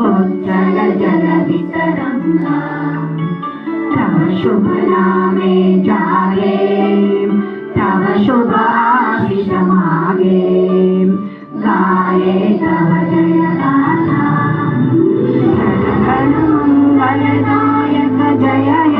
ఉజ్జల జల వితరంగా శుభనామే జాగే తవ శుభ ఆశిషమాగే గాయే తవ జయ జయ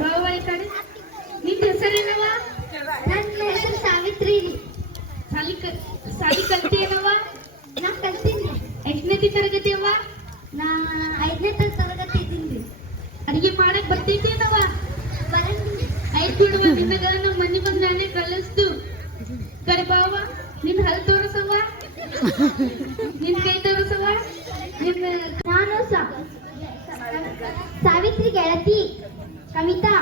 ಬಾವ ಈ ಕಡೆ. ನಿನ್ನ ಹೆಸರೇನವ ನನ್ನ ಹೆಸರು ಸಾವಿತ್ರಿ. ಸಾಲಿ ಸಾಲಿ ಕಲ್ತೇನವ ನಾ ಕಲ್ತೀನಿ. ಎಷ್ಟನೇ ತರಗತಿ ಅವ್ವ ನಾ ಐದನೇ ತರಗತಿ ಇದ್ದೀನಿ. ಅಡಿಗೆ ಮಾಡಕ್ ಬರ್ತೈತೇನವ ಆಯ್ತು ಬಿಡುವ ನಿನ್ನಗ ನಮ್ಮ ಮನೆ ಬಂದ್ ನಾನೇ ಕಲಿಸ್ತು ಕರೆ ಬಾವ ನಿನ್ ಹಲ್ ತೋರಿಸವ್ವ? ನಿನ್ ಕೈ ತೋರಿಸವ್ವ? ನಿನ್ನ ನಾನು ಸಾವಿತ್ರಿ ಗೆಳತಿ. ಕವಿತಾ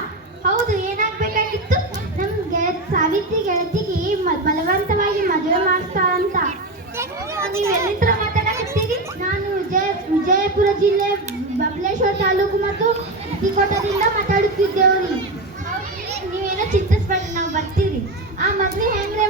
ಹೌದು, ಏನಾಗ್ಬೇಕಾಗಿತ್ತು? ನಮ್ಗೆ ಸಾವಿತ್ರಿ ಗೆಳತಿಗೆ ಬಲವಂತವಾಗಿ ಮದುವೆ ಮಾಡ್ತಾ ಅಂತ. ನೀವು ಎಲ್ಲಿತ್ರ ಮಾತಾಡಕತ್ತೀರಿ? ನಾನು ವಿಜಯ ವಿಜಯಪುರ ಜಿಲ್ಲೆ, ಬಬಲೇಶ್ವರ ತಾಲೂಕು ಮತ್ತು ಸಿಕೋಟದಿಂದ ಮಾತಾಡುತ್ತಿದ್ದೇವ್ರಿ ನೀವೇನೋ ಚಿಂತಿಸ್ಬೇಡಿ, ನಾವು ಬರ್ತೀವಿ ಆ ಮದ್ವೆ ಹೆಂಗ್ರೆ?